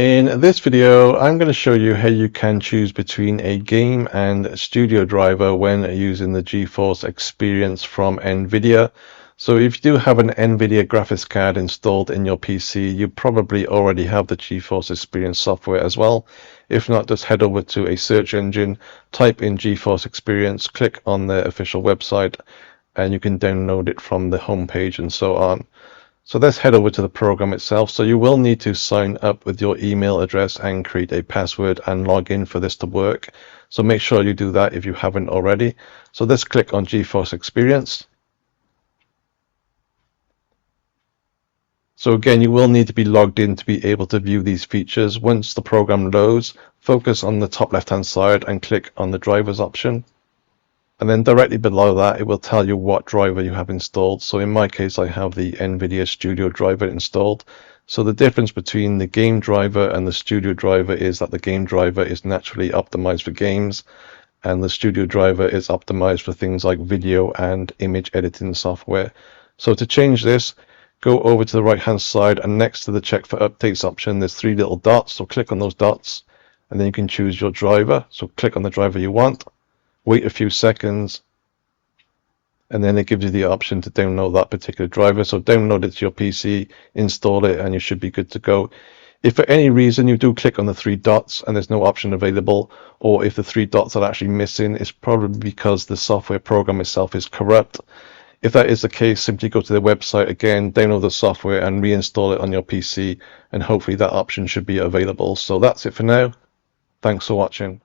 In this video, I'm going to show you how you can choose between a game and studio driver when using the GeForce Experience from Nvidia. So if you do have an Nvidia graphics card installed in your PC, you probably already have the GeForce Experience software as well. If not, just head over to a search engine, type in GeForce Experience, click on their official website, and you can download it from the homepage and so on. So let's head over to the program itself. So you will need to sign up with your email address and create a password and log in for this to work. So make sure you do that if you haven't already. So let's click on GeForce Experience. So again, you will need to be logged in to be able to view these features. Once the program loads, focus on the top left-hand side and click on the drivers option. And then directly below that, it will tell you what driver you have installed. So in my case, I have the Nvidia Studio driver installed. So the difference between the game driver and the studio driver is that the game driver is naturally optimized for games, and the studio driver is optimized for things like video and image editing software. So to change this, go over to the right hand side, and next to the check for updates option, there's three little dots. So click on those dots, and then you can choose your driver. So click on the driver you want. Wait a few seconds, and then it gives you the option to download that particular driver. So download it to your PC, install it, and you should be good to go. If for any reason you do click on the three dots and there's no option available, or if the three dots are actually missing, it's probably because the software program itself is corrupt. If that is the case, simply go to the website again, download the software and reinstall it on your PC, and hopefully that option should be available. So that's it for now. Thanks for watching.